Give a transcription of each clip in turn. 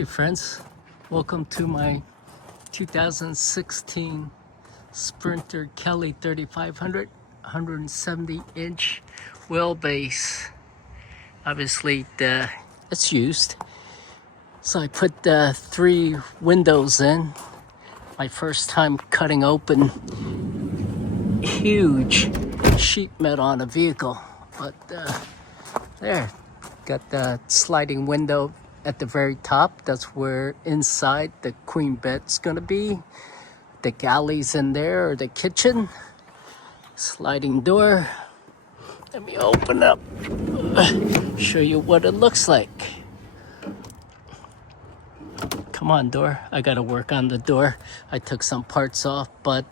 Hey friends, welcome to my 2016 Sprinter Kelly 3500 170-inch wheelbase. Obviously it's used, so I put 3 windows in. My first time cutting open huge sheet metal on a vehicle, but there, got the sliding window at the very top. That's where inside the queen bed's gonna be. The galley's in there, or the kitchen. Sliding door. Let me open up, show you what it looks like. Come on, door. I gotta work on the door. I took some parts off, but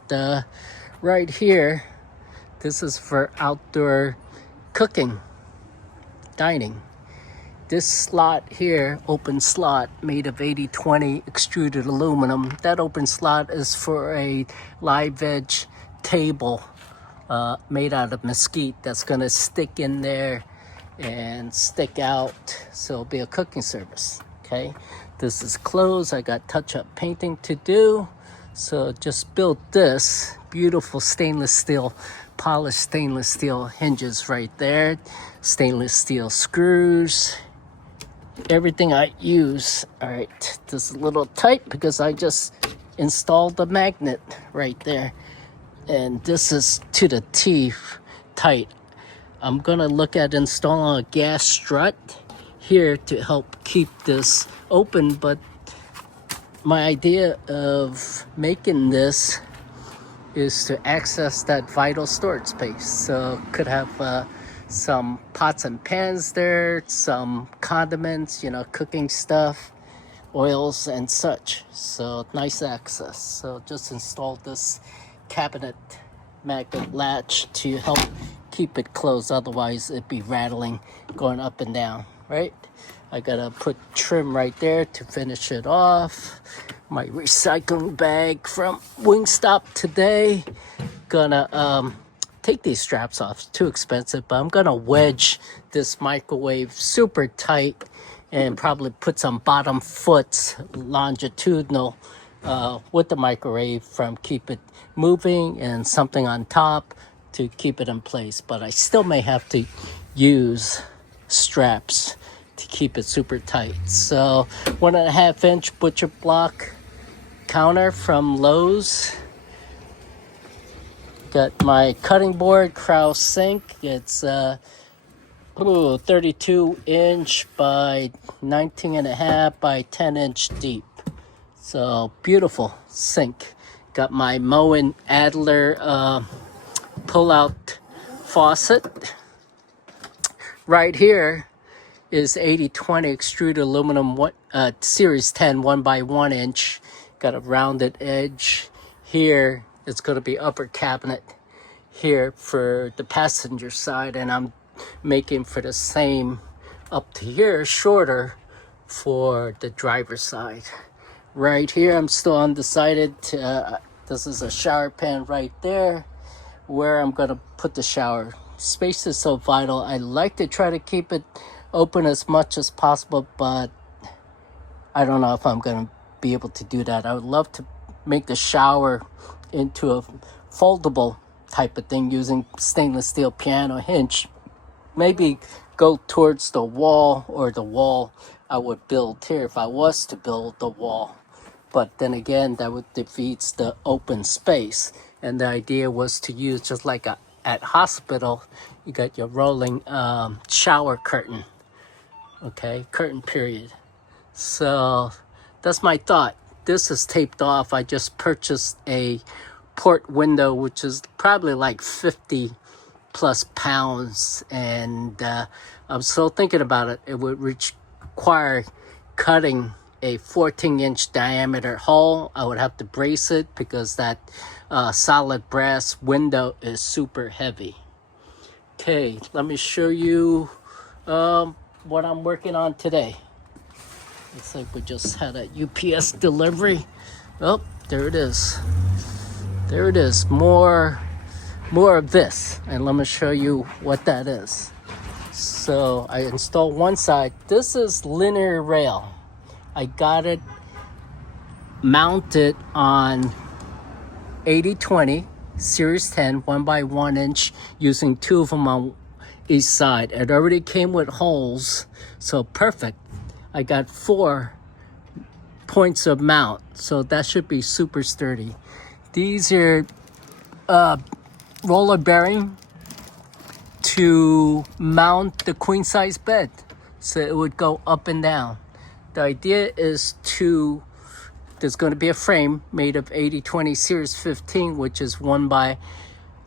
right here, this is for outdoor cooking, dining. This slot here, open slot, made of 80/20 extruded aluminum. That open slot is for a live edge table made out of mesquite that's gonna stick in there and stick out, so it'll be a cooking service, okay? This is closed. I got touch-up painting to do, so just built this beautiful stainless steel, polished stainless steel hinges right there, stainless steel screws, everything I use. All right, this is a little tight because I just installed the magnet right there, and this is to the teeth tight. I'm gonna look at installing a gas strut here to help keep this open, but my idea of making this is to access that vital storage space. So could have some pots and pans there, some condiments, cooking stuff, oils and such. So nice access. So just installed this cabinet magnet latch to help keep it closed. Otherwise it'd be rattling going up and down, right? I gotta put trim right there to finish it off. My recycling bag from Wingstop today. Gonna take these straps off. It's too expensive, but I'm gonna wedge this microwave super tight and probably put some bottom foots longitudinal with the microwave from keep it moving, and something on top to keep it in place. But I still may have to use straps to keep it super tight. So 1.5-inch butcher block counter from Lowe's. Got my cutting board, Krause sink. It's 32-inch by 19.5 by 10-inch deep. So beautiful sink. Got my Moen Adler pull-out faucet. Right here is 80/20 extruded aluminum series 10 1x1 inch. Got a rounded edge. Here it's going to be upper cabinet here for the passenger side, and I'm making for the same up to here, shorter, for the driver's side. Right here I'm still undecided. This is a shower pan right there where I'm going to put the shower. Space is so vital. I like to try to keep it open as much as possible, but I don't know if I'm going to be able to do that. I would love to make the shower into a foldable type of thing using stainless steel piano hinge. Maybe go towards the wall, or the wall I would build here if I was to build the wall. But then again, that would defeats the open space. And the idea was to use, just like at hospital, you got your rolling shower curtain. Okay, curtain period. So that's my thought. This is taped off. I just purchased a port window, which is probably like 50 plus pounds, and I'm still thinking about it. It would require cutting a 14-inch diameter hole. I would have to brace it because that solid brass window is super heavy. Okay, let me show you what I'm working on today. Looks like we just had a UPS delivery. Oh, there it is. There it is. More of this, and let me show you what that is. So I installed one side. This is linear rail. I got it mounted on 80/20 Series 10 1x1 inch using 2 of them on each side. It already came with holes, so perfect. I got 4 points of mount, so that should be super sturdy. These are roller bearing to mount the queen size bed, so it would go up and down. The idea is there's going to be a frame made of 80/20 Series 15, which is 1 by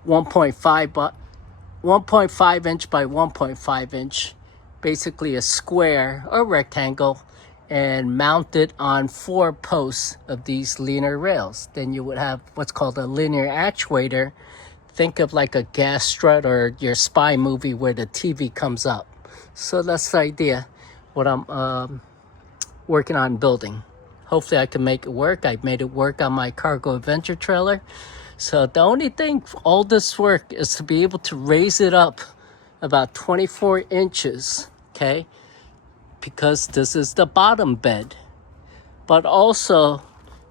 1.5 inch by 1.5 inch, basically a square or rectangle, and mounted on 4 posts of these linear rails. Then you would have what's called a linear actuator. Think of like a gas strut or your spy movie where the TV comes up. So that's the idea, what I'm working on building. Hopefully I can make it work. I made it work on my cargo adventure trailer. So the only thing for all this work is to be able to raise it up about 24 inches, okay? Because this is the bottom bed. But also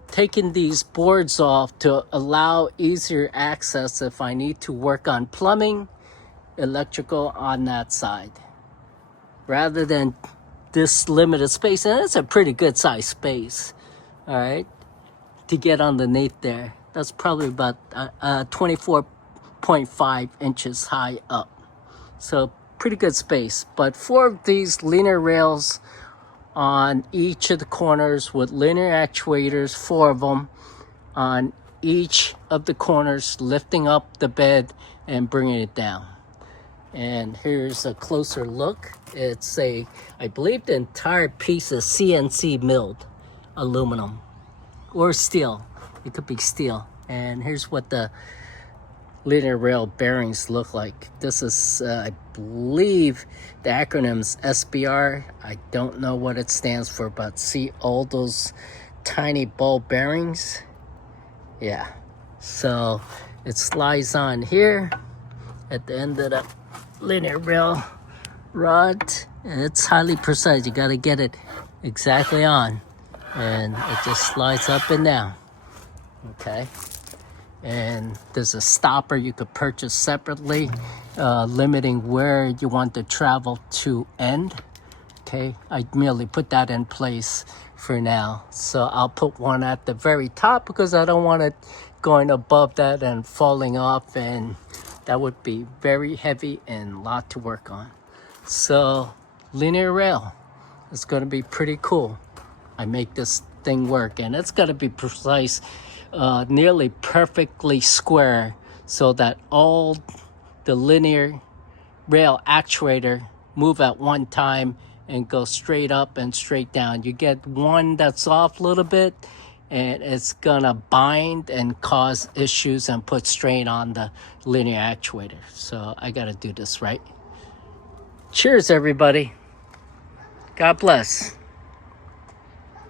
taking these boards off to allow easier access if I need to work on plumbing, electrical on that side. Rather than this limited space, and it's a pretty good size space, all right, to get underneath there. That's probably about 24.5 inches high up. So pretty good space. But 4 of these linear rails on each of the corners with linear actuators, 4 of them on each of the corners, lifting up the bed and bringing it down. And here's a closer look. It's I believe the entire piece is CNC milled aluminum or steel. It could be steel. And here's what the linear rail bearings look like. This is, I believe the acronym's SBR. I don't know what it stands for, but see all those tiny ball bearings? Yeah. So it slides on here at the end of the linear rail rod, and it's highly precise. You got to get it exactly on, and it just slides up and down. Okay, and there's a stopper you could purchase separately, limiting where you want the travel to end. Okay, I merely put that in place for now, so I'll put one at the very top because I don't want it going above that and falling off, and that would be very heavy and a lot to work on. So linear rail is going to be pretty cool. I make this thing work, and it's going to be precise, nearly perfectly square, so that all the linear rail actuator move at one time and go straight up and straight down. You get one that's off a little bit, and it's gonna bind and cause issues and put strain on the linear actuator. So I gotta do this right. Cheers, everybody. God bless.